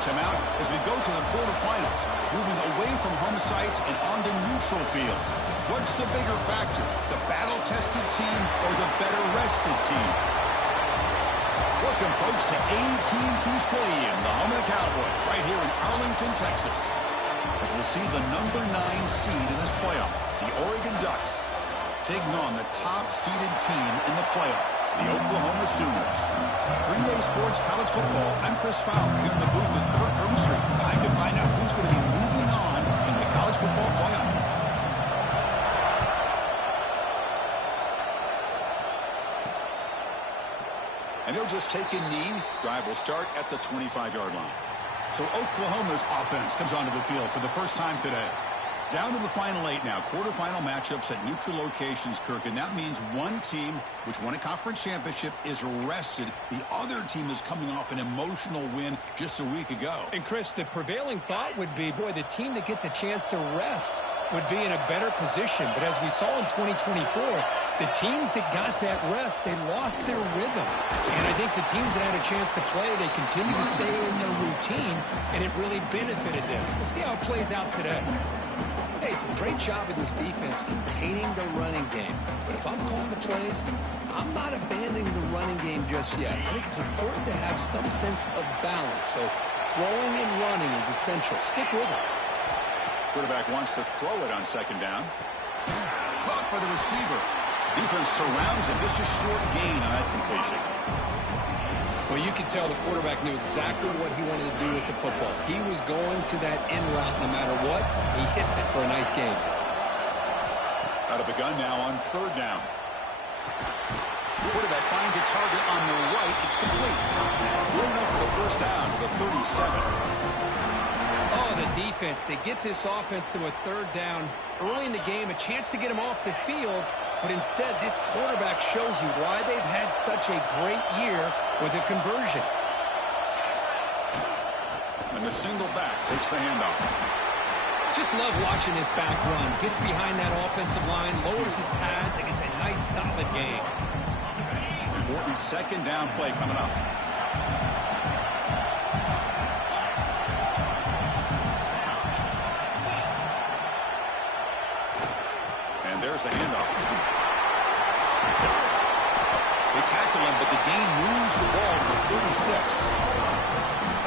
timeout as we go to the quarterfinals, moving away from home sites and onto neutral fields. What's the bigger factor, the battle-tested team or the better-rested team? Welcome, folks, to AT&T Stadium, the home of the Cowboys, right here in Arlington, Texas. As we'll see the number 9 seed in this playoff, the Oregon Ducks, taking on the top-seeded team in the playoff, the Oklahoma Sooners. 3A Sports College Football, I'm Chris Fowler here in the booth with Kirk Herbstreit. Time to find out who's going to be moving on in the college football playoff. And he'll just take a knee. Drive will start at the 25-yard line. So Oklahoma's offense comes onto the field for the first time today. Down to the final 8 now. Quarterfinal matchups at neutral locations, Kirk. And that means one team, which won a conference championship, is rested. The other team is coming off an emotional win just a week ago. And, Chris, the prevailing thought would be, boy, the team that gets a chance to rest would be in a better position. But as we saw in 2024, the teams that got that rest, they lost their rhythm. And I think the teams that had a chance to play, they continue to stay in their routine, and it really benefited them. Let's see how it plays out today. Hey, it's a great job of this defense containing the running game. But if I'm calling the plays, I'm not abandoning the running game just yet. I think it's important to have some sense of balance. So throwing and running is essential. Stick with it. Quarterback wants to throw it on second down. Caught by the receiver. Defense surrounds him. Just a short gain on that completion. Well, you could tell the quarterback knew exactly what he wanted to do with the football. He was going to that end route no matter what. He hits it for a nice gain. Out of the gun now on third down. The quarterback finds a target on the right. It's complete. Good enough for the first down to the 37. Oh, the defense. They get this offense to a third down early in the game, a chance to get him off the field. But instead, this quarterback shows you why they've had such a great year with a conversion. And the single back takes the handoff. Just love watching this back run. Gets behind that offensive line, lowers his pads, and gets a nice solid gain. Important second down play coming up. And there's the handoff. They tackle him, but the gain moves the ball to the 36.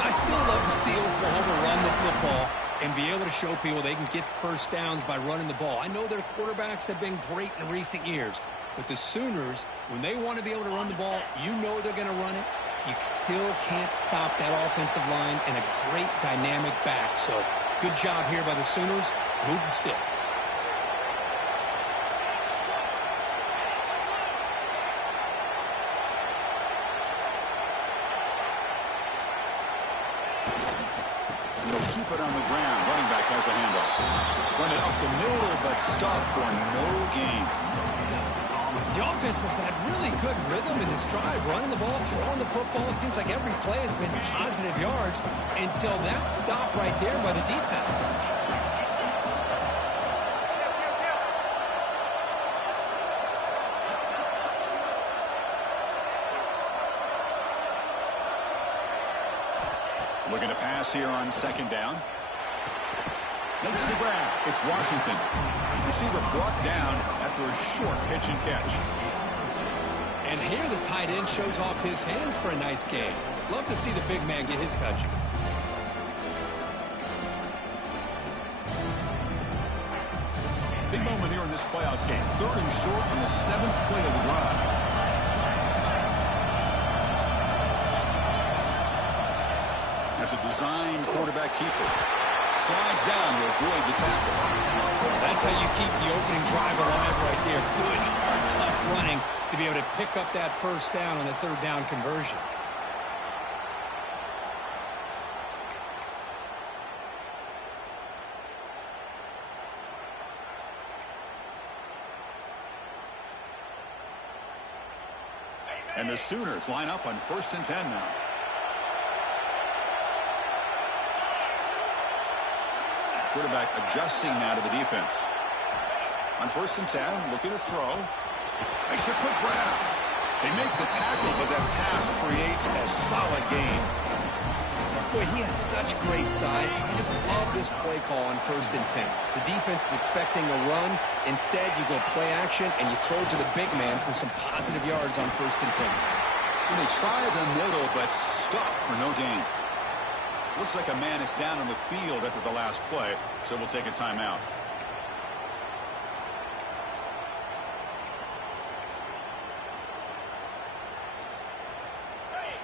I still love to see Oklahoma run the football and be able to show people they can get first downs by running the ball. I know their quarterbacks have been great in recent years, but the Sooners, when they want to be able to run the ball, you know they're going to run it. You still can't stop that offensive line and a great dynamic back. So good job here by the Sooners. Move the sticks. Keep it on the ground. Running back has the handoff. Run it up the middle, but stuffed for no gain. The offense has had really good rhythm in this drive. Running the ball, throwing the football. It seems like every play has been positive yards until that stop right there by the defense. Looking to pass here on second down. Makes the grab. It's Washington. Receiver brought down after a short pitch and catch. And here the tight end shows off his hands for a nice gain. Love to see the big man get his touches. Big moment here in this playoff game. Third and short on the 7th play of the drive. That's a designed quarterback keeper. Slides down to avoid the tackle. That's how you keep the opening drive alive right there. Good, hard, tough running to be able to pick up that first down on the third down conversion. And the Sooners line up on 1st and 10 now. Quarterback adjusting now to the defense. On 1st and 10, looking to throw. Makes a quick grab. They make the tackle, but that pass creates a solid gain. Boy, he has such great size. I just love this play call on 1st and 10. The defense is expecting a run. Instead, you go play action, and you throw to the big man for some positive yards on 1st and 10. And they try the middle, but stuffed for no gain. Looks like a man is down on the field after the last play, so we'll take a timeout.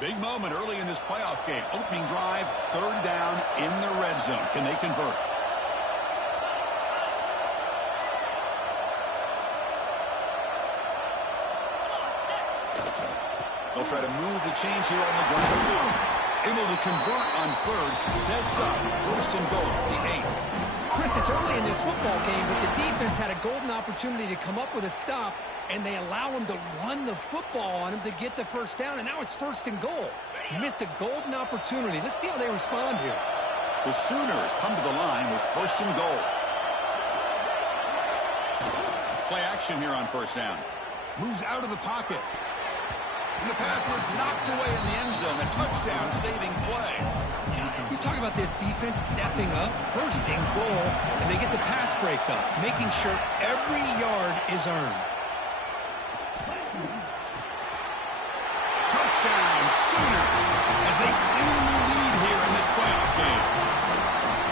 Big moment early in this playoff game. Opening drive, 3rd down in the red zone. Can they convert? They'll try to move the chains here on the ground. Able to convert on 3rd. Sets up 1st and goal, the 8th. Chris, it's early in this football game, but the defense had a golden opportunity to come up with a stop, and they allow him to run the football on him to get the 1st down, and now it's 1st and goal. Missed a golden opportunity. Let's see how they respond here. The Sooners come to the line with 1st and goal. Play action here on 1st down. Moves out of the pocket. And the pass is knocked away in the end zone. A touchdown-saving play. You talk about this defense stepping up, 1st and goal, and they get the pass break up, making sure every yard is earned. Touchdown, Sooners, as they claim the lead here in this playoff game.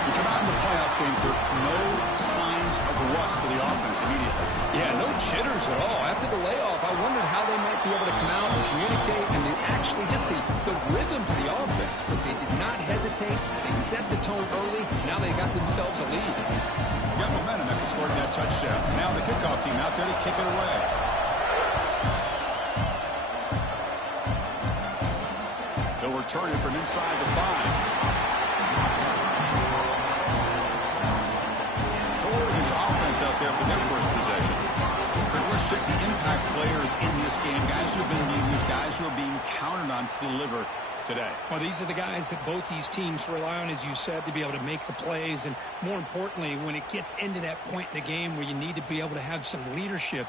We come out in the playoff game for no signs of rust for the offense immediately. Yeah, no jitters at all. After the layoff, I wondered how they might be able to come out and communicate and actually just the rhythm to the offense. But they did not hesitate. They set the tone early. Now they got themselves a lead. Got momentum after scoring that touchdown. Now the kickoff team out there to kick it away. They'll return it from inside the 5. Oregon's offense out there for their 1st possession. Let's check the impact players in this game. Guys who have been being used, guys who are being counted on to deliver today. Well, these are the guys that both these teams rely on, as you said, to be able to make the plays. And more importantly, when it gets into that point in the game where you need to be able to have some leadership,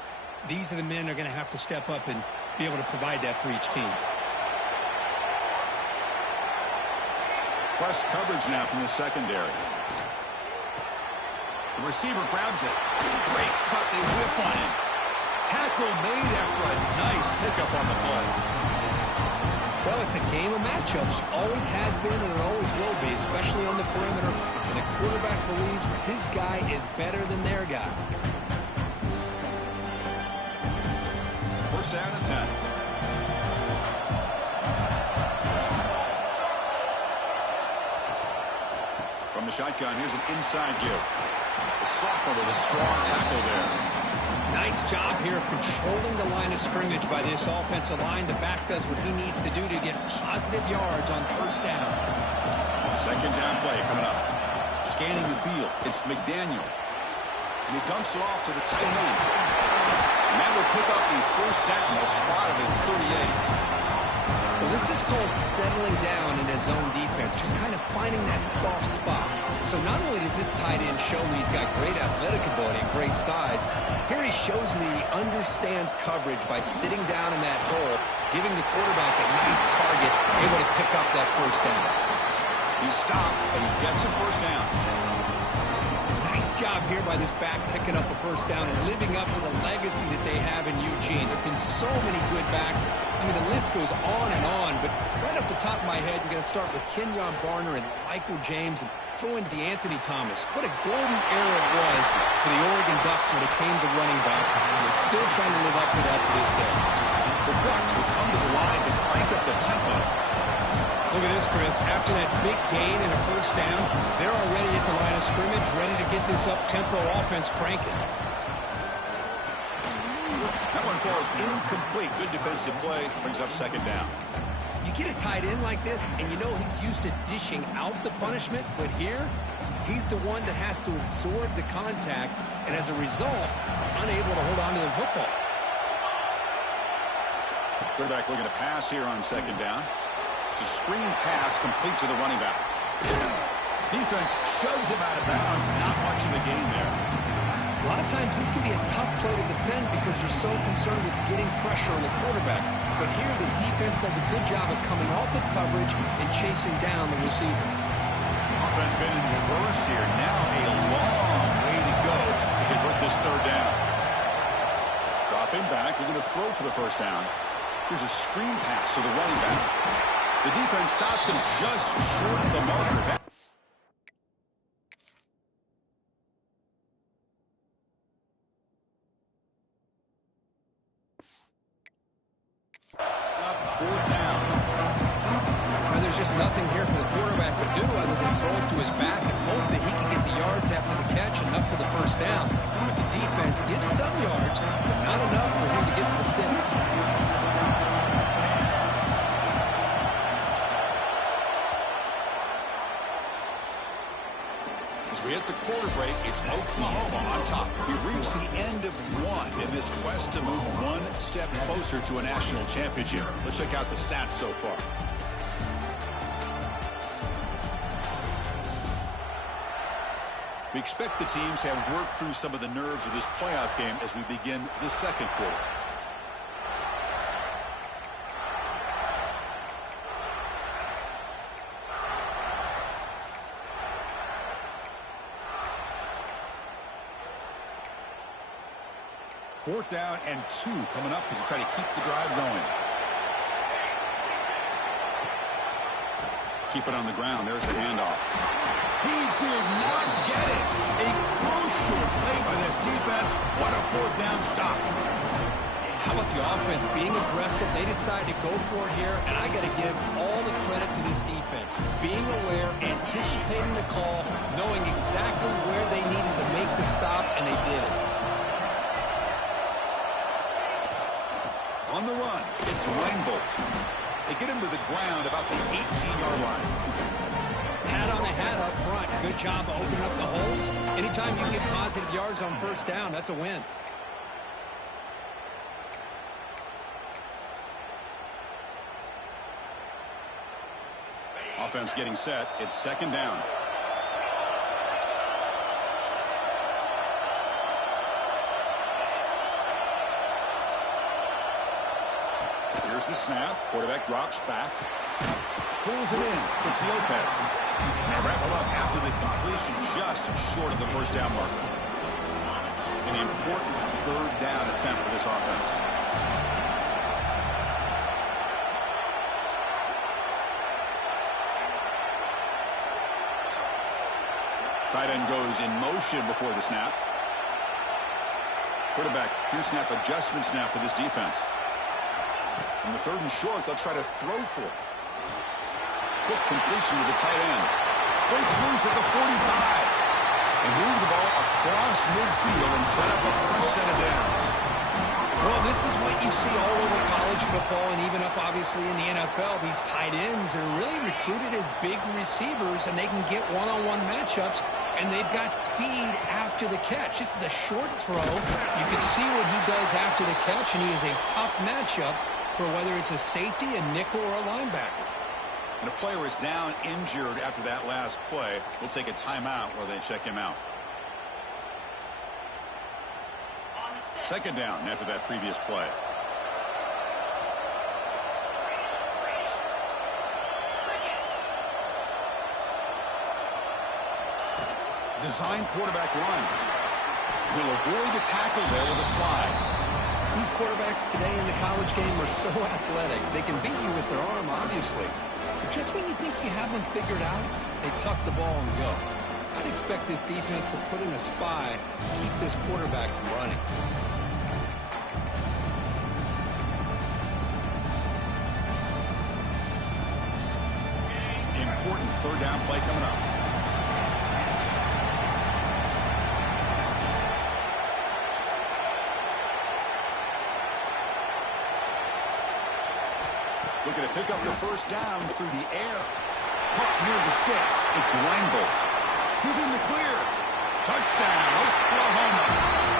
these are the men that are going to have to step up and be able to provide that for each team. Press coverage now from the secondary. The receiver grabs it. Great cut. They whiff on him. Tackle made after a nice pickup on the play. Well, it's a game of matchups. Always has been and it always will be, especially on the perimeter. And the quarterback believes his guy is better than their guy. 1st down and 10. From the shotgun, here's an inside give. The sophomore with a strong tackle there. Nice job here of controlling the line of scrimmage by this offensive line. The back does what he needs to do to get positive yards on 1st down. 2nd down play coming up. Scanning the field, it's McDaniel. And he dumps it off to the tight end. And that will pick up the 1st down. They'll spot it at 38. Well, this is called settling down in his zone defense, just kind of finding that soft spot. So not only does this tight end show me he's got great athletic ability and great size, here he shows me he understands coverage by sitting down in that hole, giving the quarterback a nice target, able to pick up that 1st down. He stopped, but he gets a 1st down. Nice job here by this back picking up a 1st down and living up to the legacy that they have in Eugene. There have been so many good backs. I mean, the list goes on and on, but right off the top of my head, you're going to start with Kenyon Barner and Michael James and throw in DeAnthony Thomas. What a golden era it was for the Oregon Ducks when it came to running backs. They're still trying to live up to that to this day. The Ducks will come to the line and crank up the tempo. Look at this, Chris. After that big gain and a 1st down, they're already at the line of scrimmage, ready to get this up-tempo offense cranking. That one falls incomplete. Good defensive play. Brings up 2nd down. You get a tight end like this, and you know he's used to dishing out the punishment, but here, he's the one that has to absorb the contact, and as a result, he's unable to hold on to the football. Quarterback looking to pass here on 2nd down. It's a screen pass complete to the running back. Defense shoves him out of bounds. Not much of a gain there. A lot of times this can be a tough play to defend because you're so concerned with getting pressure on the quarterback. But here the defense does a good job of coming off of coverage and chasing down the receiver. Offense been in reverse here. Now a long way to go to convert this third down. Dropping back. They're going to throw for the first down. Here's a screen pass to the running back. The defense stops him just short of the marker. Fourth down. Well, there's just nothing here for the quarterback to do other than throw it to his back and hope that he can get the yards after the catch enough for the first down. But the defense gives some yards, but not enough for him to get to the sticks. As we hit the quarter break, it's Oklahoma on top. We've reached the end of one in this quest to move one step closer to a national championship. Let's check out the stats so far. We expect the teams have worked through some of the nerves of this playoff game as we begin the second quarter. Fourth down and 2 coming up as you try to keep the drive going. Keep it on the ground. There's the handoff. He did not get it. A crucial play by this defense. What a fourth down stop. How about the offense being aggressive? They decide to go for it here, and I got to give all the credit to this defense. Being aware, anticipating the call, knowing exactly where they needed to make the stop, and they did it. On the run, it's Reinbolt. They get him to the ground about the 18-yard line. Hat on a hat up front. Good job of opening up the holes. Anytime you get positive yards on first down, that's a win. Offense getting set. It's second down. Here's the snap. Quarterback drops back. Pulls it in. It's Lopez. They wrap him up after the completion just short of the first down marker. An important third down attempt for this offense. Tight end goes in motion before the snap. Quarterback, here's snap adjustment snap for this defense. On the third and short, they'll try to throw for it. Quick completion to the tight end. Breaks loose at the 45. And move the ball across midfield and set up a fresh set of downs. Well, this is what you see all over college football and even up, obviously, in the NFL. These tight ends are really recruited as big receivers, and they can get one-on-one matchups, and they've got speed after the catch. This is a short throw. You can see what he does after the catch, and he is a tough matchup for whether it's a safety, a nickel, or a linebacker. And a player is down injured after that last play. We'll take a timeout while they check him out. Second down after that previous play. Design quarterback run. He'll avoid a tackle there with a slide. These quarterbacks today in the college game are so athletic. They can beat you with their arm, obviously. Just when you think you have them figured out, they tuck the ball and go. I'd expect this defense to put in a spy to keep this quarterback from running. Important third down play coming up. Looking to pick up the first down through the air. Caught near the sticks. It's Reinbolt. Who's in the clear? Touchdown, Oklahoma.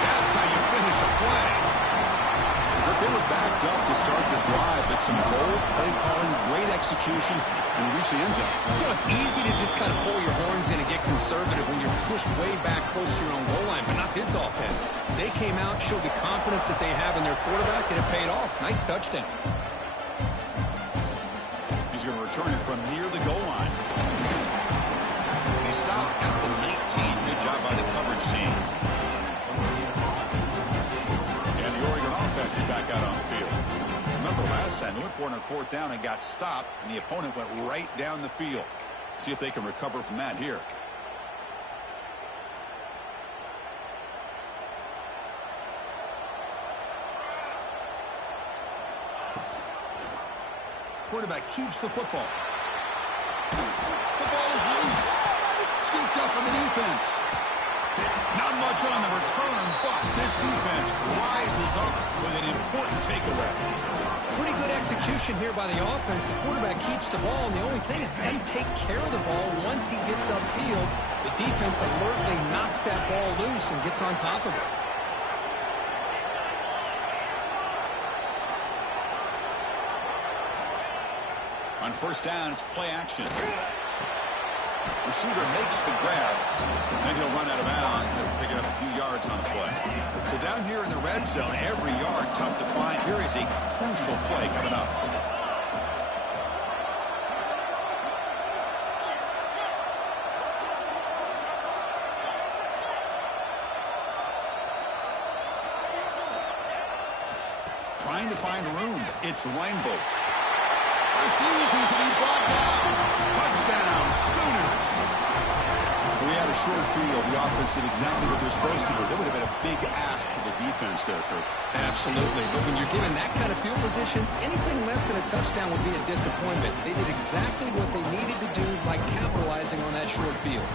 That's how you finish a play. Good They were backed up to start the drive, but some bold play calling, great execution, and reach the end zone. You know, it's easy to just kind of pull your horns in and get conservative when you're pushed way back close to your own goal line, but not this offense. They came out, showed the confidence that they have in their quarterback, and it paid off. Nice touchdown. He's going to return it from near the goal line. He stopped at the 19. Good job by the coverage team. And the Oregon offense is back out on the field. Remember last time they went for it on fourth down and got stopped, and the opponent went right down the field. See if they can recover from that here. Quarterback keeps the football. The ball is loose. Scooped up in the defense. Not much on the return, but this defense rises up with an important takeaway. Pretty good execution here by the offense. The quarterback keeps the ball, and the only thing is he doesn't take care of the ball once he gets upfield. The defense alertly knocks that ball loose and gets on top of it. On first down, it's play action. Receiver makes the grab, and he'll run out of bounds and pick it up a few yards on the play. So down here in the red zone, every yard tough to find. Here is a crucial play coming up. Trying to find room. It's Linebolt. Refusing to be brought down. Touchdown, Sooners. We had a short field. The offense did exactly what they're supposed to do. That would have been a big ask for the defense there, Kurt. Absolutely. But when you're given that kind of field position, anything less than a touchdown would be a disappointment. They did exactly what they needed to do by capitalizing on that short field.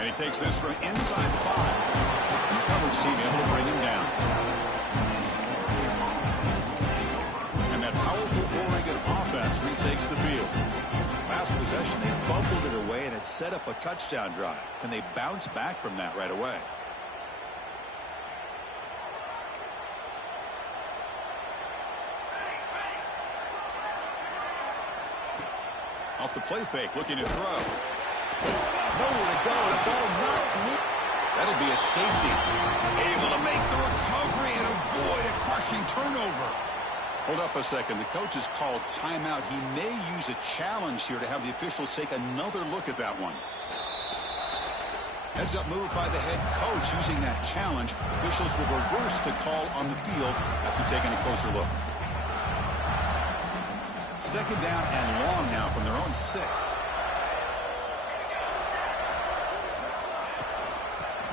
And he takes this from inside the 5. And the coverage team able to bring him down. And that powerful Oregon offense retakes the field. Last possession, they bumbled it away, and it set up a touchdown drive. Can they bounce back from that right away? Off the play fake, looking to throw. Nowhere to go, the ball not. That'll be a safety. Able to make the recovery and avoid a crushing turnover. Hold up a second. The coach has called timeout. He may use a challenge here to have the officials take another look at that one. Heads up move by the head coach using that challenge. Officials will reverse the call on the field after taking a closer look. Second down and long now from their own 6.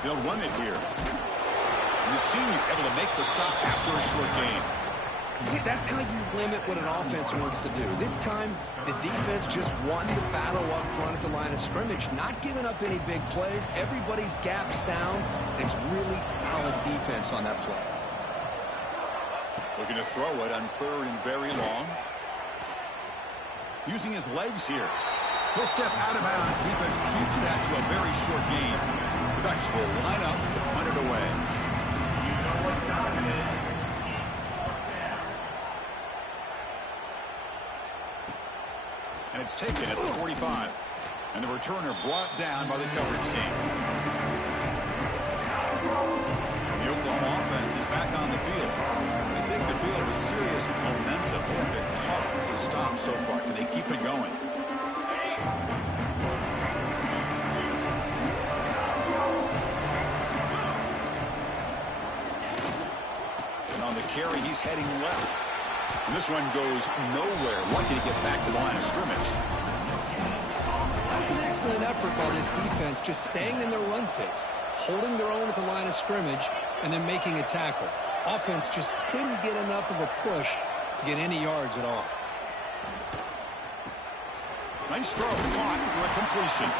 They'll run it here. And the senior able to make the stop after a short gain. See, that's how you limit what an offense wants to do. This time, the defense just won the battle up front at the line of scrimmage, not giving up any big plays. Everybody's gap sound. It's really solid defense on that play. Looking to throw it on third and very long. Using his legs here. He'll step out of bounds. Defense keeps that to a very short gain. The Ducks will line up to punt it away. And it's taken at the 45. And the returner brought down by the coverage team. And the Oklahoma offense is back on the field. They take the field with serious momentum. They have been tough to stop so far. Can they keep it going? And on the carry, he's heading left. And this one goes nowhere. Lucky to get back to the line of scrimmage. That was an excellent effort by this defense, just staying in their run fits, holding their own at the line of scrimmage, and then making a tackle. Offense just couldn't get enough of a push to get any yards at all. Nice throw, caught for a completion.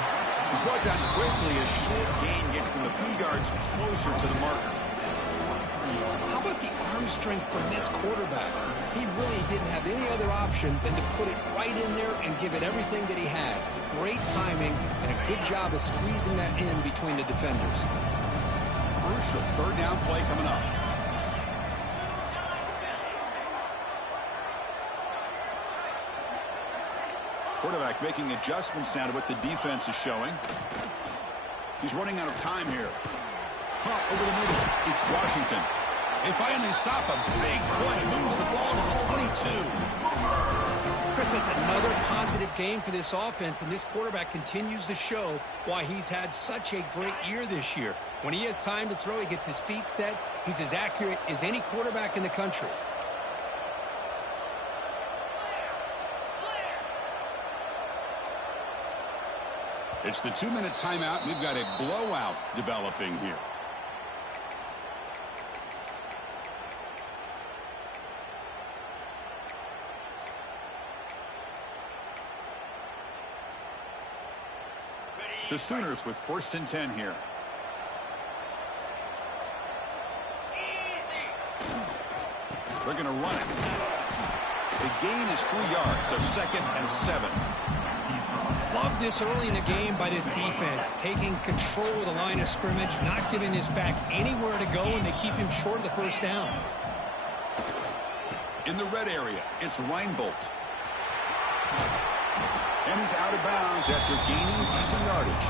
He's brought down quickly. A short gain gets them a few yards closer to the marker. How about the arm strength from this quarterback? He really didn't have any other option than to put it right in there and give it everything that he had. Great timing and a good job of squeezing that in between the defenders. crucial third down play coming up. Quarterback making adjustments now to what the defense is showing. He's running out of time here. Caught over the middle. It's Washington. They finally stop a big play. Moves the ball to the 22. Chris, that's another positive game for this offense, and this quarterback continues to show why he's had such a great year this year. When he has time to throw, he gets his feet set. He's as accurate as any quarterback in the country. It's the 2-minute timeout. We've got a blowout developing here. The Sooners with 1st and 10 here. They're going to run it. The gain is 3 yards, so 2nd and 7. Love this early in the game by this defense, taking control of the line of scrimmage, not giving this back anywhere to go, and they keep him short of the first down. In the red area, it's Reinbolt. And he's out of bounds after gaining decent yardage.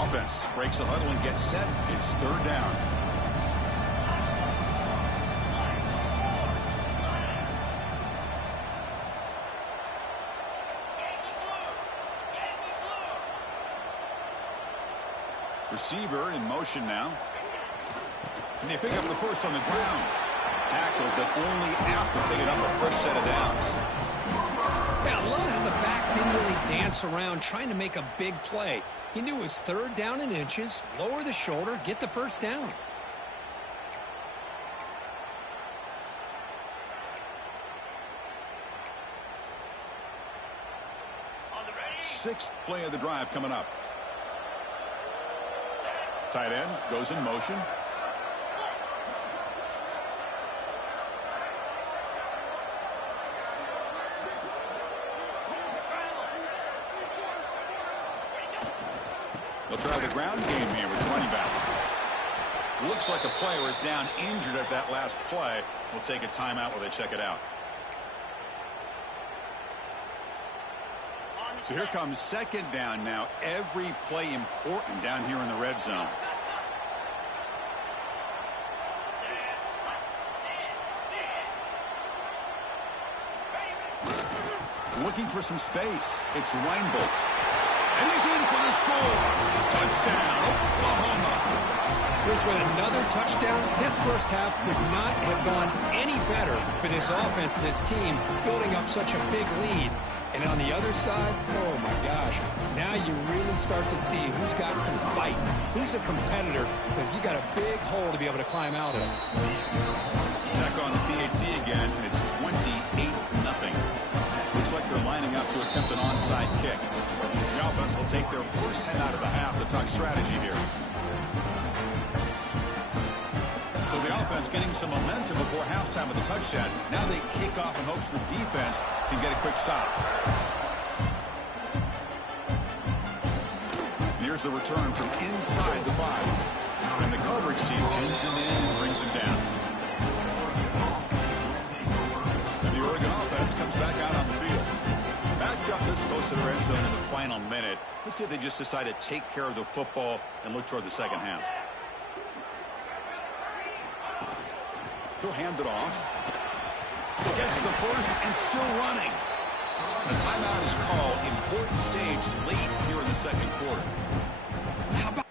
Offense breaks the huddle and gets set. It's 3rd down. Receiver in motion now. Can they pick up the first on the ground? Tackled, but only after picking up a fresh set of downs. Yeah, I love how the back didn't really dance around trying to make a big play. He knew it was 3rd down in inches, lower the shoulder, get the first down. Sixth play of the drive coming up. Tight end goes in motion. They'll try the ground game here with the running back. Looks like a player is down injured at that last play. We'll take a timeout while they check it out. So here comes 2nd down now. Every play important down here in the red zone. Looking for some space. It's Reinbolt. And he's in for the score. Touchdown, Oklahoma. Here's with another touchdown. This first half could not have gone any better for this offense and this team, building up such a big lead. And on the other side, oh my gosh, now you really start to see who's got some fight, who's a competitor, because you got a big hole to be able to climb out of. Check on the PAT again, and it's 28-0. Looks like they're lining up to attempt an onside kick. The offense will take their first 10 out of the half to talk strategy here. So the offense getting some momentum before halftime with the touchdown. Now they kick off in hopes the defense can get a quick stop. Here's the return from inside the 5. And the coverage team pins him in and brings him down. And the Oregon offense comes back out on the field. Backed up this close to the red zone in the final minute. Let's see if they just decide to take care of the football and look toward the second half. He'll hand it off. Gets the first and still running. A timeout is called. Important stage late here in the second quarter. How about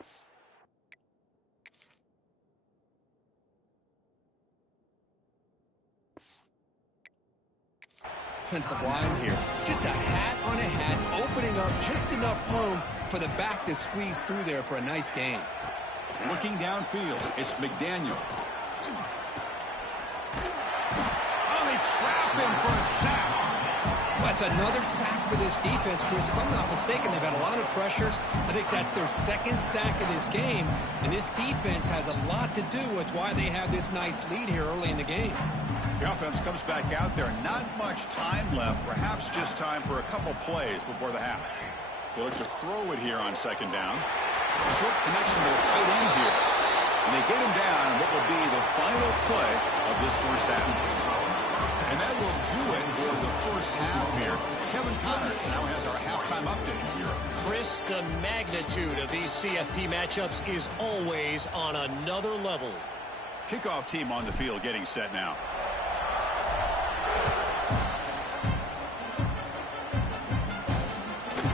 offensive line here? Just a hat on a hat, opening up just enough room for the back to squeeze through there for a nice gain. Looking downfield, it's McDaniel. Oh, they trap him for a sack. That's another sack for this defense, Chris. If I'm not mistaken, they've had a lot of pressures. I think that's their second sack of this game. And this defense has a lot to do with why they have this nice lead here early in the game. The offense comes back out there. Not much time left. Perhaps just time for a couple plays before the half. They look to throw it here on second down. A short connection to the tight end here. And they get him down in what will be the final play of this first half. And that will do it for the first half here. Kevin Connors now has our halftime update here. Chris, the magnitude of these CFP matchups is always on another level. Kickoff team on the field getting set now.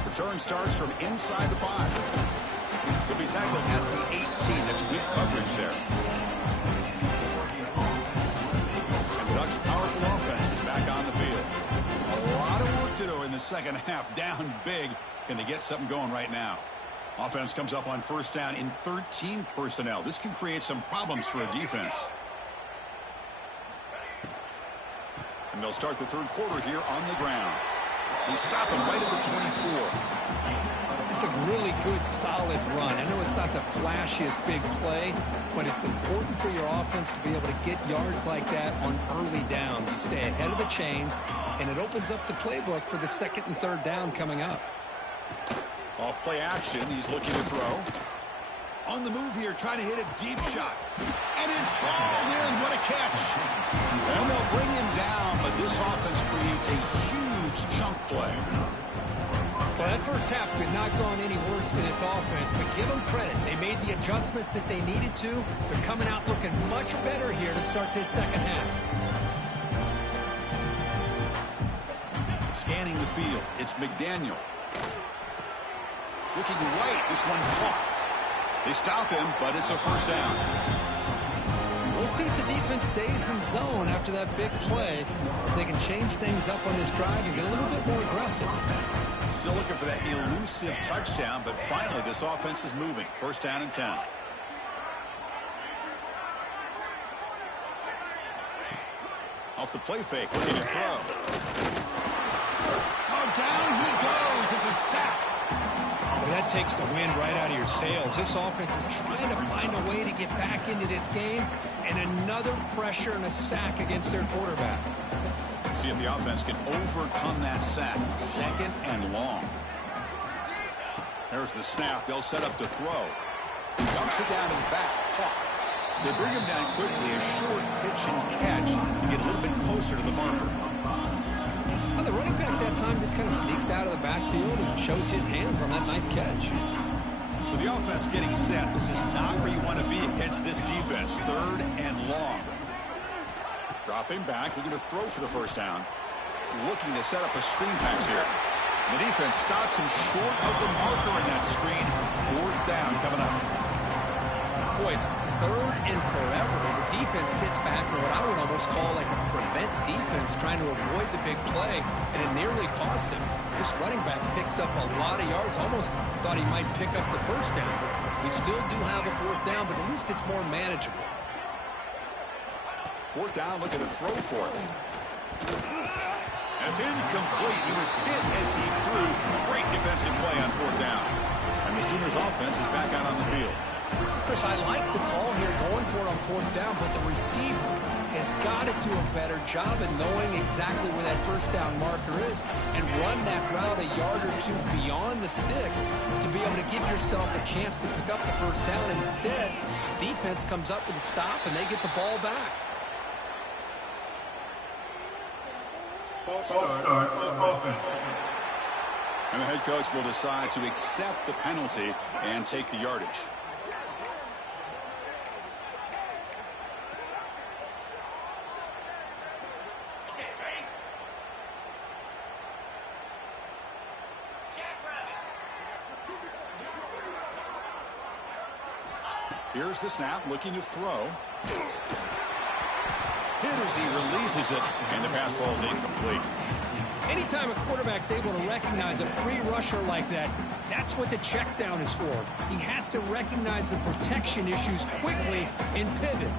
Return starts from inside the 5. He'll be tackled at the 18. That's good coverage there. Ducks' powerful offense is back on the field. A lot of work to do in the second half. Down big. Can they get something going right now? Offense comes up on first down in 13 personnel. This can create some problems for a defense. And they'll start the third quarter here on the ground. They stop him right at the 24. It's a really good, solid run. I know it's not the flashiest big play, but it's important for your offense to be able to get yards like that on early downs. You stay ahead of the chains, and it opens up the playbook for the second and third down coming up. Off play action, he's looking to throw. On the move here, trying to hit a deep shot. And it's hauled in. What a catch. And they'll bring him down, but this offense creates a huge chunk play. Well, that first half could not gone any worse for this offense, but give them credit. They made the adjustments that they needed to. They're coming out looking much better here to start this second half. Scanning the field, it's McDaniel. Looking right, this one caught. They stop him, but it's a first down. We'll see if the defense stays in zone after that big play, if they can change things up on this drive and get a little bit more aggressive. Still looking for that elusive touchdown, but finally this offense is moving. First down and 10. Off the play fake, looking to throw. Oh, down he goes. It's a sack. Well, that takes the wind right out of your sails. This offense is trying to find a way to get back into this game, and another pressure and a sack against their quarterback. See if the offense can overcome that sack. Second and long. There's the snap. They'll set up to throw. Dumps it down to the back. Caught. They bring him down quickly. A short pitch and catch to get a little bit closer to the marker. Well, the running back that time just kind of sneaks out of the backfield and shows his hands on that nice catch. So the offense getting set. This is not where you want to be against this defense. Third and long. Dropping back, looking to throw for the first down. Looking to set up a screen pass here. The defense stops him short of the marker in that screen. Fourth down coming up. Boy, it's third and forever. The defense sits back in what I would almost call like a prevent defense, trying to avoid the big play, and it nearly cost him. This running back picks up a lot of yards. Almost thought he might pick up the first down. We still do have a fourth down, but at least it's more manageable. Fourth down, looking to throw for it. That's incomplete. He was hit as he threw. Great defensive play on fourth down. And the Sooners offense is back out on the field. Chris, I like the call here going for it on fourth down, but the receiver has got to do a better job of knowing exactly where that first down marker is and run that route a yard or two beyond the sticks to be able to give yourself a chance to pick up the first down. Instead, defense comes up with a stop and they get the ball back. And the head coach will decide to accept the penalty and take the yardage. Here's the snap, looking to throw. Hit as he releases it, and the pass ball is incomplete. Anytime a quarterback's able to recognize a free rusher like that, that's what the check down is for. He has to recognize the protection issues quickly and pivot.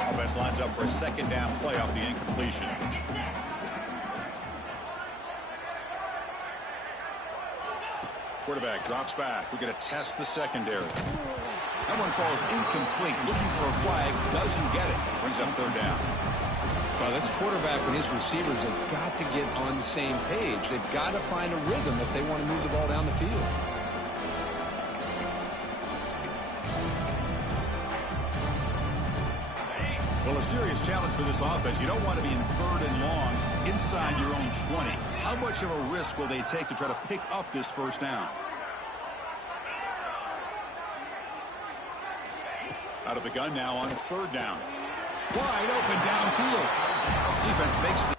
Offense lines up for a second down play off the incompletion. Quarterback drops back. We're going to test the secondary. That one falls incomplete. Looking for a flag. Doesn't get it. Brings up third down. Well, this quarterback and his receivers have got to get on the same page. They've got to find a rhythm if they want to move the ball down the field. Well, a serious challenge for this offense. You don't want to be in third and long inside your own 20. How much of a risk will they take to try to pick up this first down? Out of the gun now on third down. Wide open downfield. Defense makes the...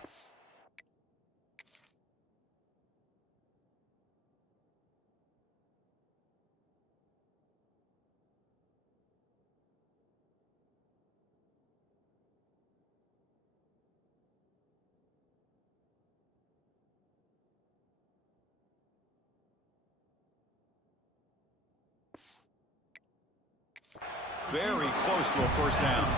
Very close to a first down.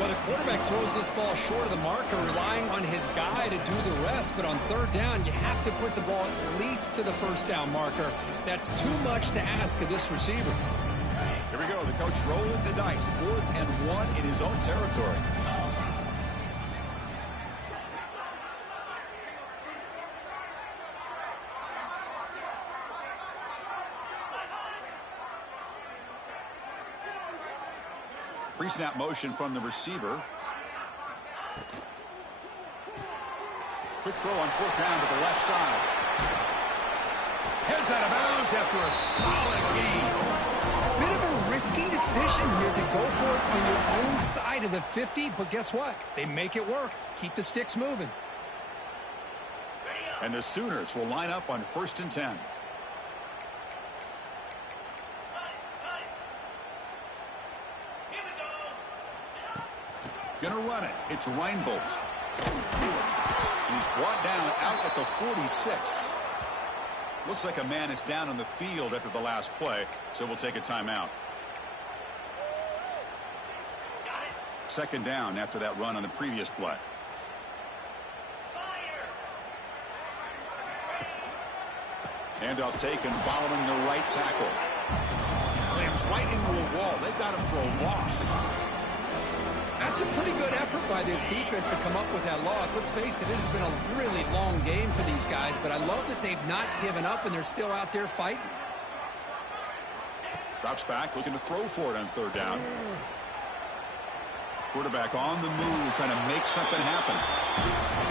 Well, the quarterback throws this ball short of the marker, relying on his guy to do the rest. But on third down, you have to put the ball at least to the first down marker. That's too much to ask of this receiver. Here we go. The coach rolling the dice. 4th and 1 in his own territory. Pre-snap motion from the receiver. Quick throw on 4th down to the left side. Heads out of bounds after a solid gain. Bit of a risky decision here to go for it on your own side of the 50, but guess what? They make it work. Keep the sticks moving. And the Sooners will line up on 1st and 10. Gonna run it. It's Reinbold. He's brought down out at the 46. Looks like a man is down on the field after the last play, so we'll take a timeout. 2nd down after that run on the previous play. Handoff taken following the right tackle. Slams right into a wall. They got him for a loss. That's a pretty good effort by this defense to come up with that loss. Let's face it, it has been a really long game for these guys, but I love that they've not given up and they're still out there fighting. Drops back, looking to throw for it on 3rd down. Quarterback on the move, trying to make something happen.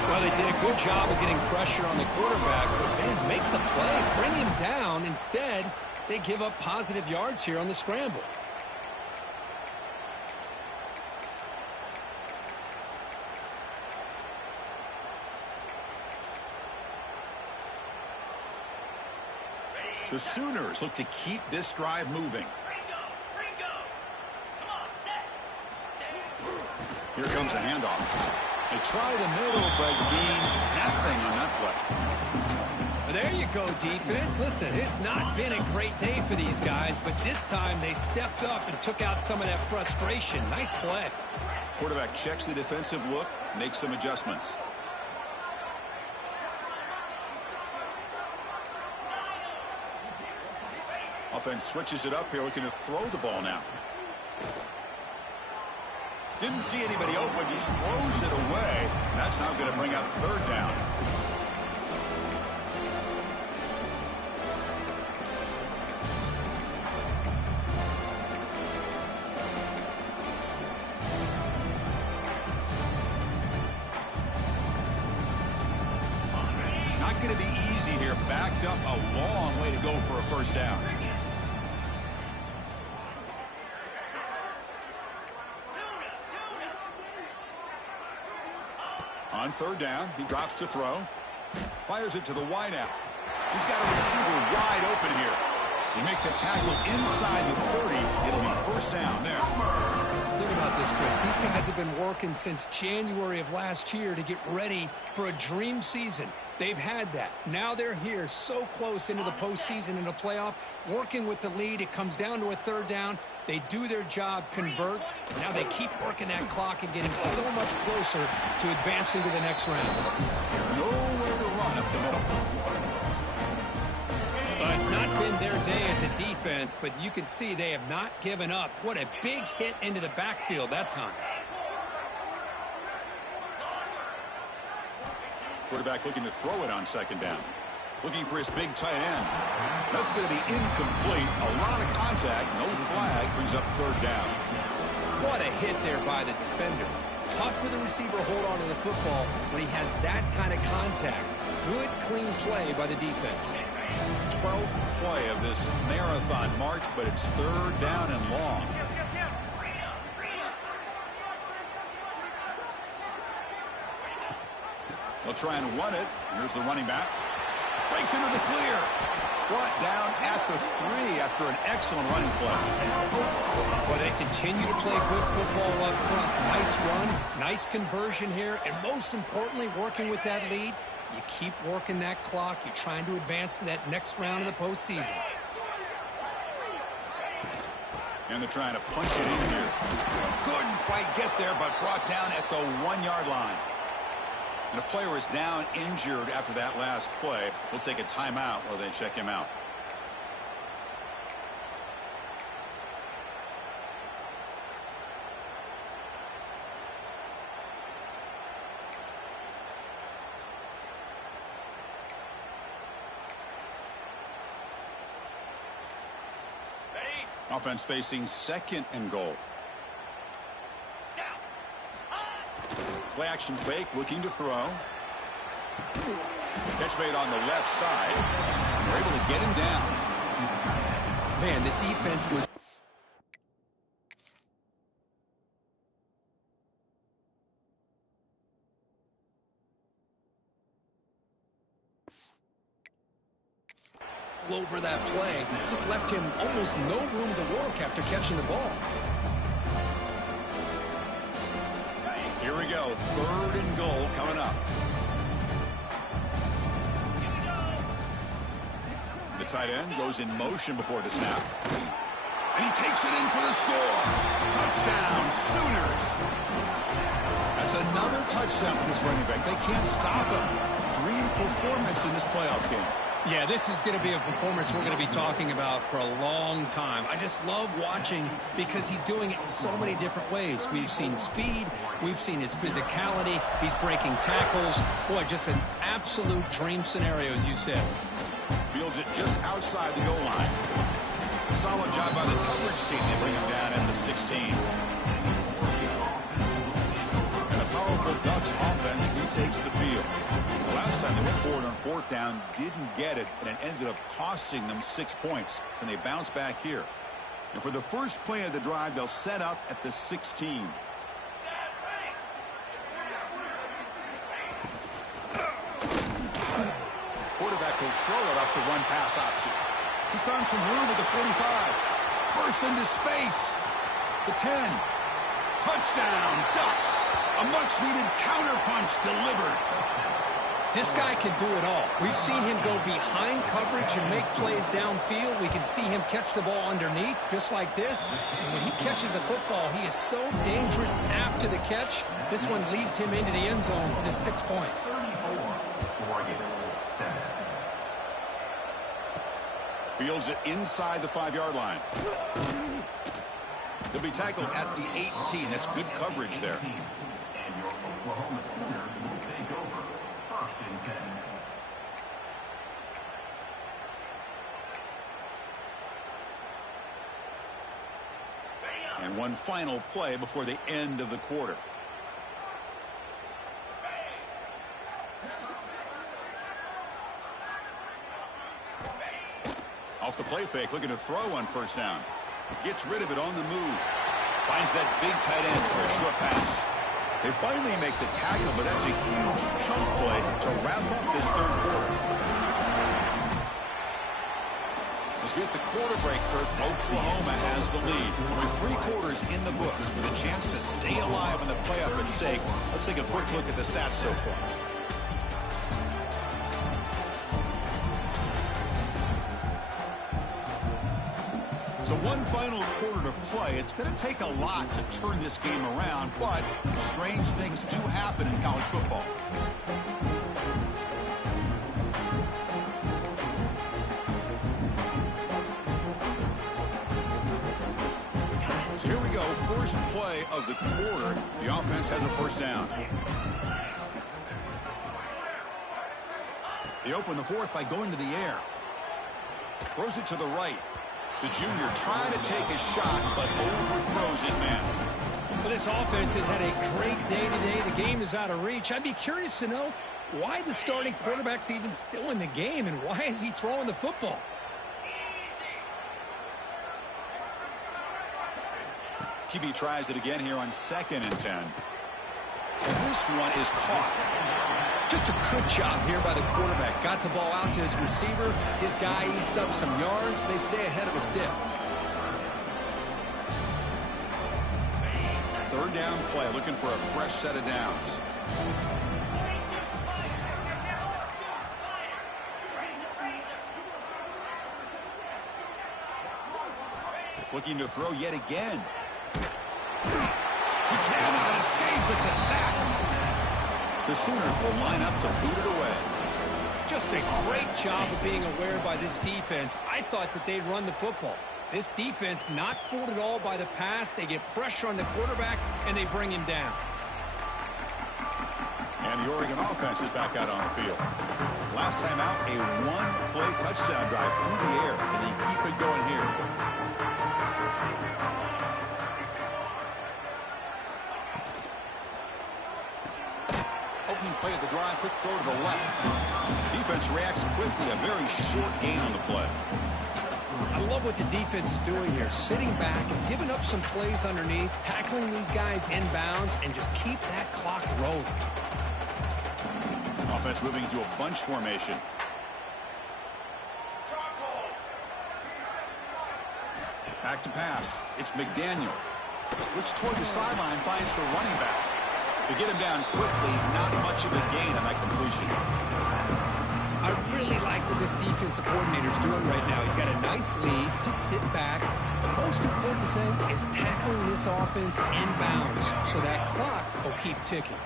Well, they did a good job of getting pressure on the quarterback, but man, make the play, bring him down. Instead, they give up positive yards here on the scramble. The Sooners look to keep this drive moving. Here comes a handoff. They try the middle, but gain nothing on that play. There you go, defense. Listen, it's not been a great day for these guys, but this time they stepped up and took out some of that frustration. Nice play. Quarterback checks the defensive look, makes some adjustments. Offense switches it up here, looking to throw the ball now. Didn't see anybody open, just throws it away. That's now going to bring up 3rd down. Not going to be easy here. Backed up a long way to go for a first down. On 3rd down, he drops to throw. Fires it to the wideout. He's got a receiver wide open here. They make the tackle inside the 30. It'll be first down there. Think about this, Chris. These guys have been working since January of last year to get ready for a dream season. They've had that. Now they're here so close into the postseason and the playoff, working with the lead. It comes down to a 3rd down. They do their job, convert. Now they keep working that clock and getting so much closer to advancing to the next round. Nowhere to run up the middle. ruined their day as a defense, but you can see they have not given up. What a big hit into the backfield that time. Quarterback looking to throw it on second down. Looking for his big tight end. That's going to be incomplete. A lot of contact. No flag. Brings up third down. What a hit there by the defender. Tough for the receiver to hold on to the football when he has that kind of contact. Good, clean play by the defense. 12th play of this marathon march, but it's third down and long. They'll try and run it. Here's the running back. Breaks into the clear. Brought down at the 3 after an excellent running play. Well, they continue to play good football up front. Nice run, nice conversion here, and most importantly, working with that lead, you keep working that clock. You're trying to advance to that next round of the postseason. And they're trying to punch it in here. Couldn't quite get there, but brought down at the 1-yard line. And a player is down injured after that last play. We'll take a timeout while they check him out. Offense facing second and goal. Play action fake, looking to throw. Catch made on the left side. They're able to get him down. Man, the defense was... over that play. Just left him almost no room to work after catching the ball. Here we go. Third and goal coming up. The tight end goes in motion before the snap. And he takes it in for the score. Touchdown, Sooners. That's another touchdown for this running back. They can't stop him. Dream performance in this playoff game. Yeah, this is going to be a performance we're going to be talking about for a long time. I just love watching because he's doing it in so many different ways. We've seen speed. We've seen his physicality. He's breaking tackles. Boy, just an absolute dream scenario, as you said. Fields it just outside the goal line. Solid job by the coverage team. They bring him down at the 16. And the powerful Ducks offense retakes the field. The last time they went forward on fourth down, didn't get it, and it ended up costing them 6 points. And they bounce back here. And for the first play of the drive, they'll set up at the 16. Quarterback will throw it off the run-pass option. He's found some room at the 45. Bursts into space. The 10. Touchdown, Ducks. A much-needed counterpunch delivered. This guy can do it all. We've seen him go behind coverage and make plays downfield. We can see him catch the ball underneath, just like this. And when he catches a football, he is so dangerous after the catch. This one leads him into the end zone for the 6 points. Fields it inside the 5-yard line. He'll be tackled at the 18. That's good coverage there. And your Oklahoma Sooners will take over 1st and 10. And one final play before the end of the quarter. Off the play fake, looking to throw on first down. Gets rid of it on the move. Finds that big tight end for a short pass. They finally make the tackle, but that's a huge chunk play to wrap up this third quarter. As we hit the quarter break, Kirk, Oklahoma has the lead. With 3 quarters in the books with a chance to stay alive in the playoff at stake, let's take a quick look at the stats so far. So one final quarter to play. It's going to take a lot to turn this game around, but strange things do happen in college football. go, first play of the quarter. The offense has a first down. They open the fourth by going to the air. Throws it to the right. The junior trying to take a shot, but overthrows his man. Well, this offense has had a great day today. The game is out of reach. I'd be curious to know why the starting quarterback's even still in the game, and why is he throwing the football? QB tries it again here on 2nd and 10. And this one is caught. Just a good job here by the quarterback. Got the ball out to his receiver. His guy eats up some yards. They stay ahead of the sticks. Third down play, looking for a fresh set of downs. Looking to throw yet again. He cannot escape. It's a sack. The Sooners will line up to boot it away. Just a great job of being aware by this defense. I thought that they'd run the football. This defense not fooled at all by the pass. They get pressure on the quarterback, and they bring him down. And the Oregon offense is back out on the field. Last time out, a one-play touchdown drive through the air. Can they keep it going here? Opening play of the drive, quick throw to the left. Defense reacts quickly, a very short gain on the play. I love what the defense is doing here. Sitting back, giving up some plays underneath, tackling these guys inbounds, and just keep that clock rolling. Offense moving into a bunch formation. Back to pass. It's McDaniel. Looks toward the sideline, finds the running back. To get him down quickly, not much of a gain on that completion. I really like what this defensive coordinator is doing right now. He's got a nice lead. Just sit back. The most important thing is tackling this offense inbounds so that clock will keep ticking.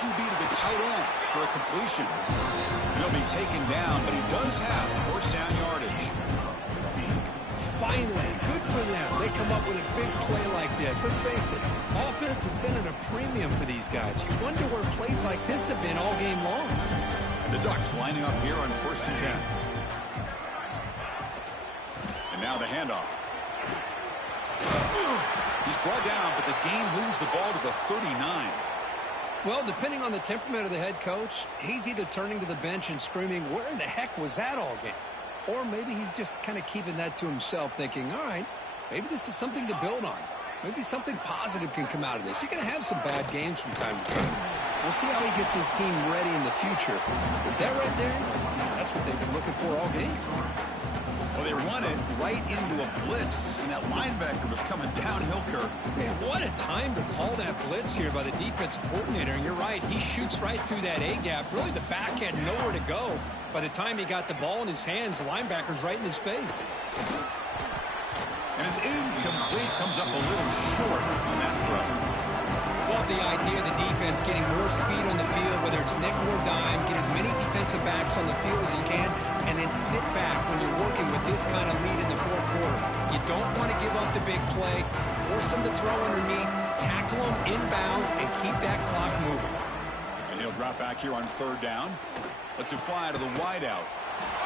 QB to the tight end for a completion. He'll be taken down, but he does have first down yardage. Finally, good for them. They come up with a big play like this. Let's face it, offense has been at a premium for these guys. You wonder where plays like this have been all game long. And the Ducks lining up here on 1st and 10. And now the handoff. He's brought down, but the game moves the ball to the 39. Well, depending on the temperament of the head coach, he's either turning to the bench and screaming, where in the heck was that all game? Or maybe he's just kind of keeping that to himself, thinking, all right, maybe this is something to build on. Maybe something positive can come out of this. You're going to have some bad games from time to time. We'll see how he gets his team ready in the future. But that right there, that's what they've been looking for all game. Well, they run it right into a blitz, and that linebacker was coming downhill, Kirk. Man, what a time to call that blitz here by the defensive coordinator. And you're right, he shoots right through that A-gap. Really, the back had nowhere to go. By the time he got the ball in his hands, the linebacker's right in his face. And it's incomplete, comes up a little short on that throw. Love the idea of the defense getting more speed on the field, whether it's nickel or dime, get as many defensive backs on the field as you can, and then sit back when you're working with this kind of lead in the fourth quarter. You don't want to give up the big play, force them to throw underneath, tackle them inbounds, and keep that clock moving. And he'll drop back here on 3rd down. Lets it fly to the wideout.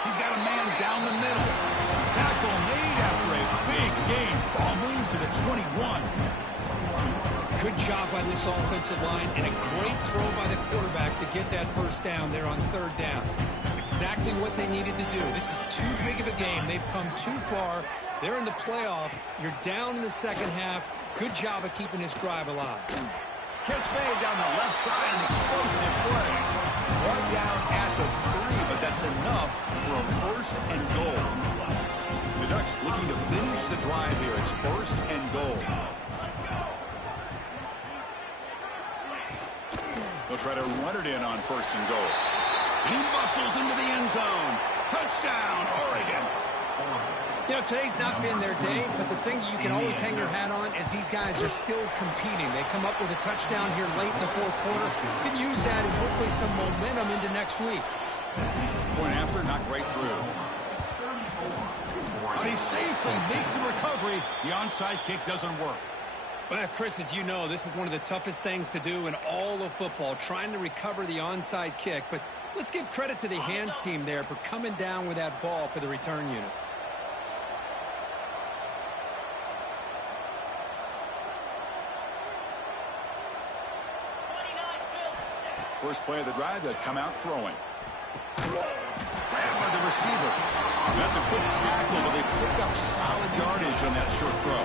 He's got a man down the middle. Tackle made after a big gain. Ball moves to the 21. Good job by this offensive line, and a great throw by the quarterback to get that first down there on 3rd down. It's exactly what they needed to do. This is too big of a game. They've come too far. They're in the playoff. You're down in the second half. Good job of keeping this drive alive. Catch made down the left side, an explosive play. Right down at the 3, but that's enough for a 1st and goal. The Ducks looking to finish the drive here. It's 1st and goal. They'll try to run it in on 1st and goal. And he muscles into the end zone. Touchdown, Oregon. You know, today's not been their day, but the thing you can always hang your hat on is these guys are still competing. They come up with a touchdown here late in the fourth quarter. You can use that as hopefully some momentum into next week. Point after, not right through. But he safely makes the recovery. The onside kick doesn't work. Well, Chris, as you know, this is one of the toughest things to do in all of football, trying to recover the onside kick. But let's give credit to the hands team there for coming down with that ball for the return unit. First play of the drive, they come out throwing. Grabbed by the receiver. That's a quick tackle, but they pick up solid yardage on that short throw.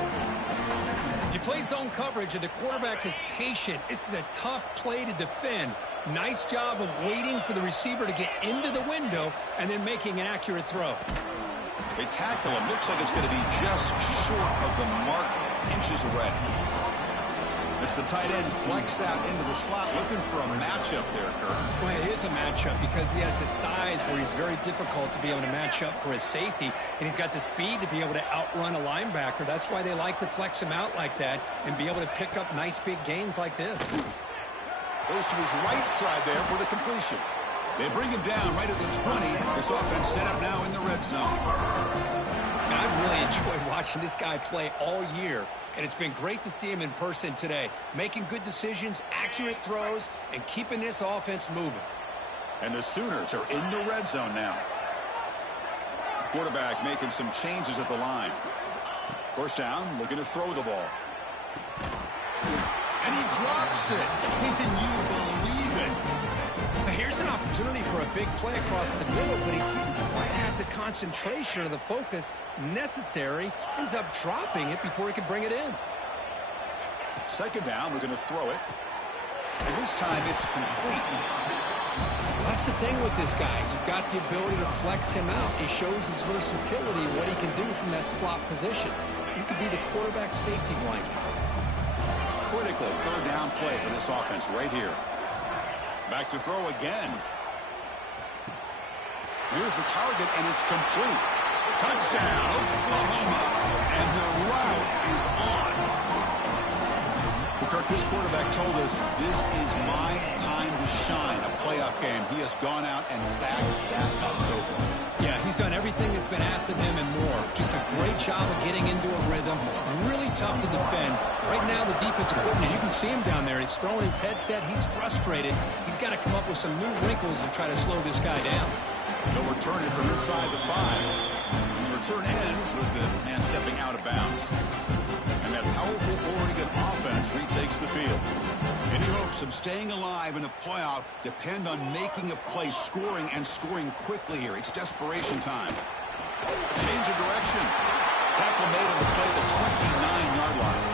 If you play zone coverage and the quarterback is patient, this is a tough play to defend. Nice job of waiting for the receiver to get into the window and then making an accurate throw. They tackle him. Looks like it's going to be just short of the mark, inches away. It's the tight end flex out into the slot, looking for a matchup there, Kirk. Well, it is a matchup because he has the size where he's very difficult to be able to match up for his safety, and he's got the speed to be able to outrun a linebacker. That's why they like to flex him out like that and be able to pick up nice big gains like this. Goes to his right side there for the completion. They bring him down right at the 20. This offense set up now in the red zone. Now, I've really enjoyed watching this guy play all year, and it's been great to see him in person today, making good decisions, accurate throws, and keeping this offense moving. And the Sooners are in the red zone now. Quarterback making some changes at the line. First down, looking to throw the ball. And he drops it. Can you believe it? Now, here's an opportunity for a big play across the middle, but he didn't quite have the concentration or the focus necessary. Ends up dropping it before he could bring it in. Second down, we're going to throw it. And this time it's complete. Well, that's the thing with this guy. You've got the ability to flex him out. He shows his versatility, what he can do from that slot position. He could be the quarterback safety blanket. Critical third down play for this offense right here. Back to throw again. Here's the target, and it's complete. Touchdown, Oklahoma. And the route is on. Well, Kirk, this quarterback told us this is my time to shine, a playoff game. He has gone out and backed that up so far. Yeah, he's done everything that's been asked of him and more. Just a great job of getting into a rhythm. Really tough to defend. Right now, the defensive coordinator, you can see him down there. He's throwing his headset. He's frustrated. He's got to come up with some new wrinkles to try to slow this guy down. He'll return it from inside the 5. The return ends with the man stepping out of bounds. And that powerful Oregon offense retakes the field. Any hopes of staying alive in a playoff depend on making a play, scoring, and scoring quickly here. It's desperation time. Change of direction. Tackle made on the play at the 29-yard line.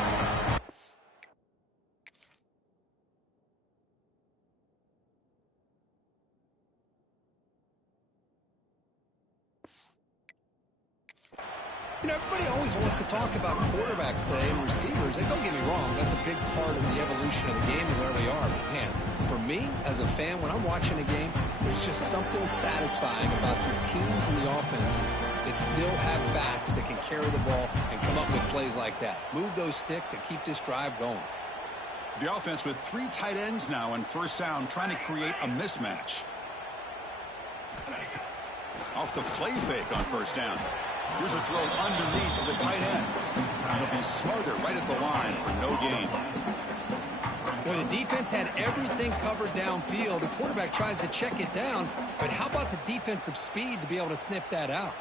You know, everybody always wants to talk about quarterbacks today and receivers. And don't get me wrong, that's a big part of the evolution of the game and where we are. But, man, for me, as a fan, when I'm watching a game, there's just something satisfying about the teams and the offenses that still have backs that can carry the ball and come up with plays like that. Move those sticks and keep this drive going. The offense with 3 tight ends now on first down, trying to create a mismatch. Off the play fake on first down. Here's a throw underneath to the tight end. It'll be Smarter right at the line for no gain. Well, the defense had everything covered downfield. The quarterback tries to check it down, but how about the defensive speed to be able to sniff that out?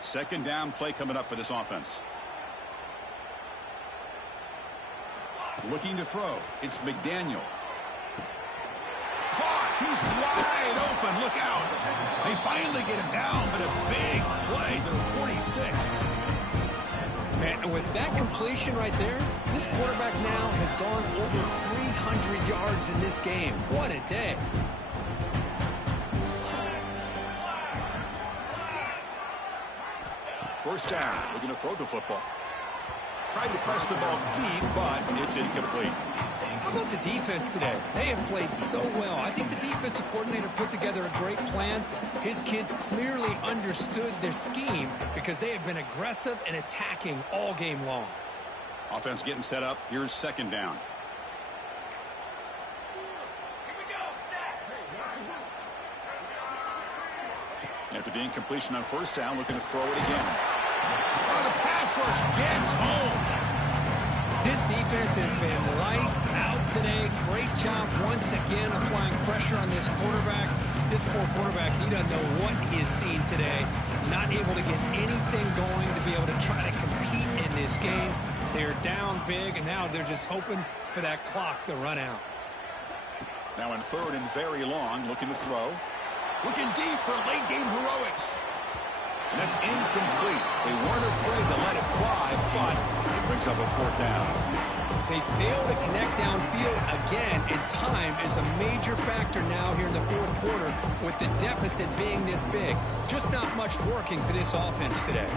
Second down play coming up for this offense. Looking to throw. It's McDaniel. Caught. He's wide open. Look out. They finally get him down, but a big play to the 46. Man, and with that completion right there, this quarterback now has gone over 300 yards in this game. What a day. First down. We're going to throw the football. Tried to press the ball deep, but it's incomplete. How about the defense today? They have played so well. I think the defensive coordinator put together a great plan. His kids clearly understood their scheme because they have been aggressive and attacking all game long. Offense getting set up. Here's second down. After the incompletion on first down, looking to throw it again. Oh, the pass rush gets home. This defense has been lights out today. Great job once again applying pressure on this quarterback. This poor quarterback, he doesn't know what he has seen today. Not able to get anything going to be able to try to compete in this game. They're down big, and now they're just hoping for that clock to run out. Now in third and very long, looking to throw. Looking deep for late-game heroics. And that's incomplete. They weren't afraid to let it fly, but it brings up a fourth down. They fail to connect downfield again, and time is a major factor now here in the fourth quarter with the deficit being this big. Just not much working for this offense today.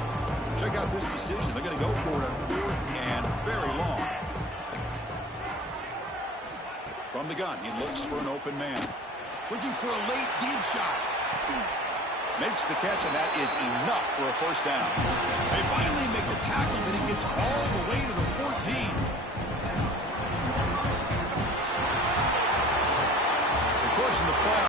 Check out this decision. They're going to go for it on fourth and very long. From the gun, he looks for an open man. Looking for a late deep shot. Makes the catch, and that is enough for a first down. They finally make the tackle, but he gets all the way to the 14. Of course, in the playoffs,